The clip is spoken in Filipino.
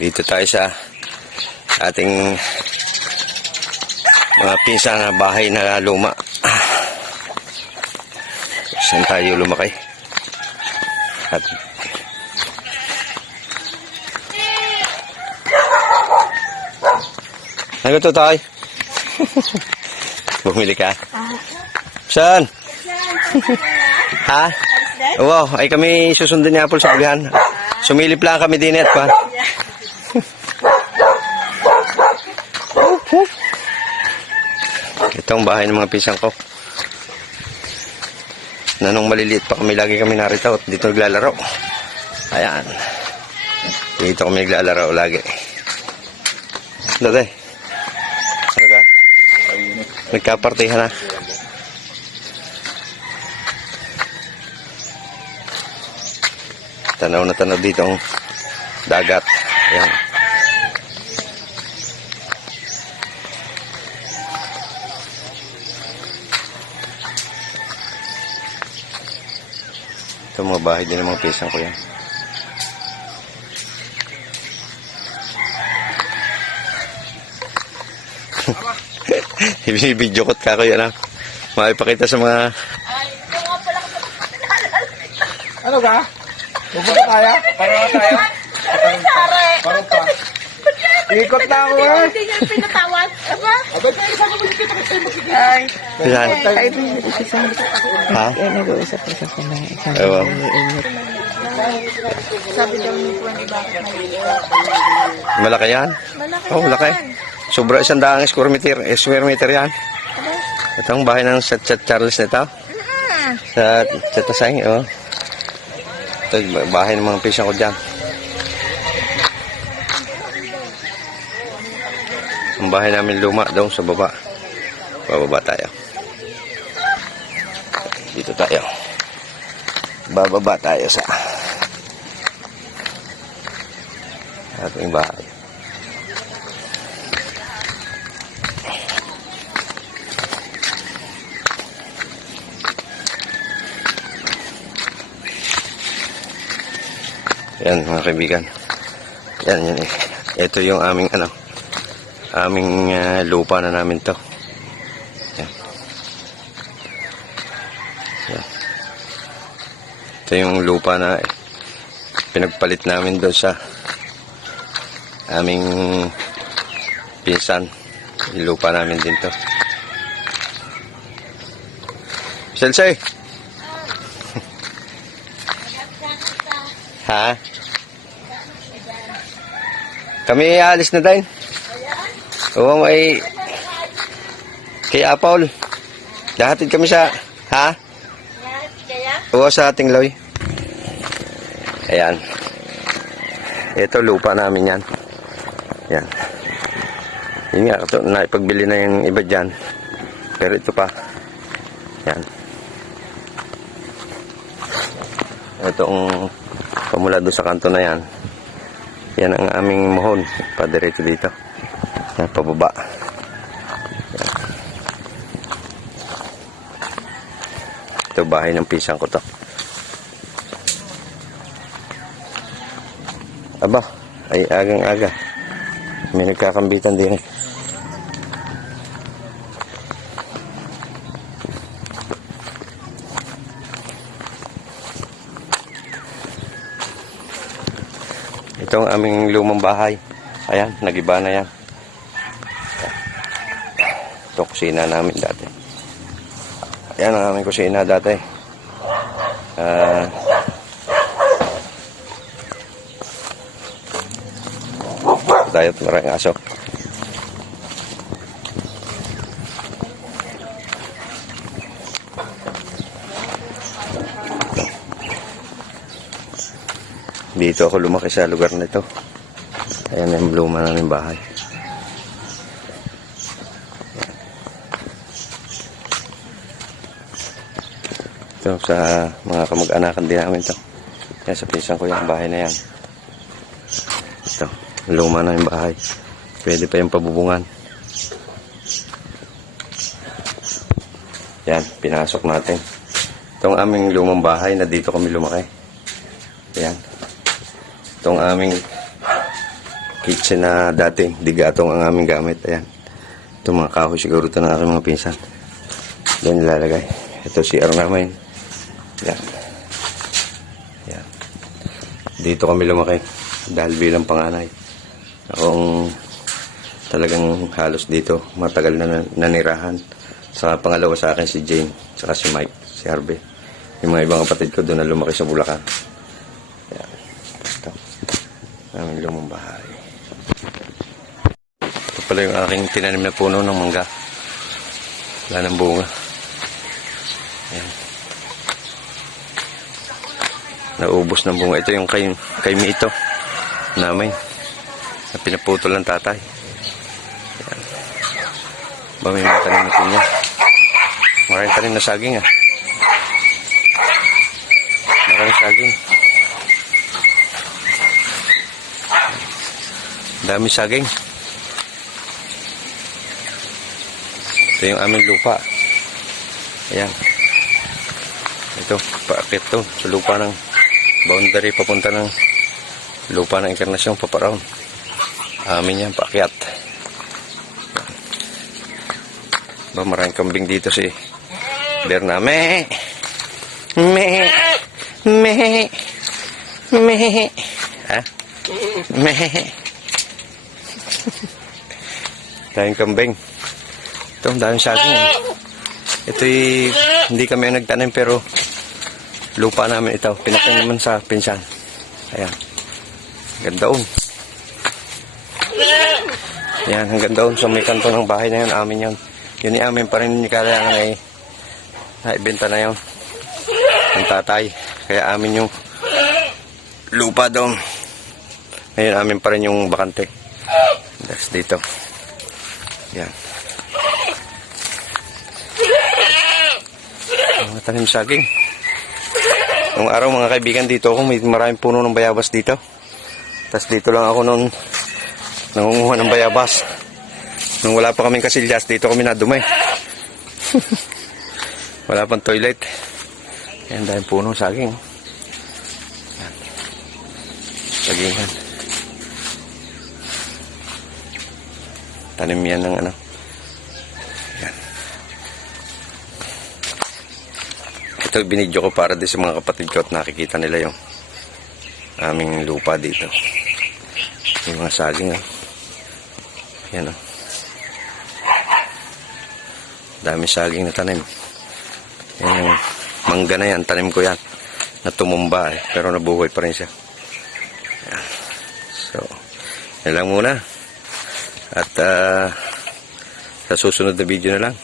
Dito tayo sa ating mga pinsa na bahay na luma. Saan tayo lumakay? At ano to tayo? Bumili ka? Saan? ha? Oo, ay kami susundin ni Apple sa ulihan. Sumilip lang kami din at pa. Ito bahay ng mga pisang ko. Na nung maliliit pa kami, lagi kami narito at dito naglalaro. Ayan. Dito kami naglalaro lagi. Dati. Ano ka? Nagkapartihan na. Tanaw na tanaw dito ang dagat. Ayan. Ito mga bahay din ng mga pisang ko yan. Ibinibidyo ko't ka ko yan ha. Makipakita sa mga Ano ka? Huwag mo kaya? Para tayo? Para pa. Ikot na ako eh. Hindi niya pinatawad. Aba? Abay, tayo sa mga kita kasi magiging. Ay. Yan. Ay, Ha? Eh, nag-uusap ko sa. Sabi Ewan. Sabi daw ni Juan, bakit Malaki yan? Malaki Oh, malaki. yan. Sobra isang daang square meter, eh, square meter yan. Aba? Ito ang bahay ng Sat Sat Charles nito. Ah, Sa Chatasay, oh. Ito bahay ng mga pisang ko dyan. Ang bahay namin luma doon sa baba. Bababa tayo. Dito tayo. Bababa tayo sa ating bahay. Yan mga kaibigan. Yan yan eh. Ito yung aming ano aming ah, lupa na namin to. Yan. Yan. Ito yung lupa na pinagpalit namin doon sa aming pinsan. Lupa namin din to. Sensei! Ha? Kami alis na din. Oo, may... Kay Apple. Dahatid kami sa... Ha? Oo, sa ating loy. Ayan. Ito, lupa namin yan. Yan. Yun nga, ito, naipagbili na yung iba dyan. Pero ito pa. Yan. Itong pamula doon sa kanto na yan. Yan ang aming mohon. Padiretso dito. Yan, pababa. Ito bahay ng pisang ko to. Aba, ay agang-aga. May nagkakambitan din. Ito ang aming lumang bahay. Ayan, nagiba na yan. Ito kusina namin dati. Ayan ang aming kusina dati. Ah... Dayot maraming aso. Dito ako lumaki sa lugar na ito. Ayan yung luma namin bahay. Ito sa mga kamag-anakan din namin ito. Yan sa pinsan ko yung bahay na yan. Ito, luma na yung bahay. Pwede pa yung pabubungan. Yan, pinasok natin. Itong aming lumang bahay na dito kami lumaki. Yan. Itong aming kitchen na dati. Digatong ang aming gamit. Ayan. Ito mga kahoy siguro ito ng aking mga pinsan. Doon nilalagay. Ito si namin. Yan. Yan. Dito kami lumaki. Dahil bilang panganay. Akong talagang halos dito matagal na nan- nanirahan. Sa pangalawa sa akin si Jane, saka si Mike, si Harvey. Yung mga ibang kapatid ko doon na lumaki sa Bulacan. Yan. Ito. Aming lumang bahay. Ito pala yung aking tinanim na puno ng mangga. Wala ng bunga. Yan. Naubos ng bunga. Ito yung kay, kay Mito namin na pinaputol ng tatay. Yan. Ba may mga tanim na pinya. Maraming tanim na saging ah. Maraming saging. Dami saging. Ito yung aming lupa. Ayan. Ito, paakit to. Sa lupa ng boundary papunta ng lupa ng inkarnasyon paparaon. Amin yan, paakyat. Ba, maraming kambing dito si Berna. Me! Me! Me! Me! Ha? Me! Daming kambing. Ito, daming saging. Ito'y hindi kami ang nagtanim pero lupa namin ito. Pinataniman sa pinsan. Ayan. Ganda oh. Yan, hanggang doon sa may kanto ng bahay na yun, amin yun. Yun ni amin pa rin ni Kaya nga ay naibenta na yun. Ang tatay. Kaya amin yung lupa doon. Ngayon amin pa rin yung bakante. That's dito. Yan. Mga tanim saging. Nung araw mga kaibigan dito ako, may maraming puno ng bayabas dito. Tapos dito lang ako noon nangunguha ng bayabas. Nung wala pa kaming kasilyas, dito kami nadumay. wala pang toilet. Yan, dahil puno saging. Sagingan. Tanim yan ng ano. Ito binidyo ko para din sa mga kapatid ko at nakikita nila yung aming lupa dito. Yung mga saging ah. Yan ah. Dami saging na tanim. Yan yung mangga na yan. Tanim ko yan. Na tumumba eh. Pero nabuhay pa rin siya. So, yan lang muna. At ah, sa susunod na video na lang.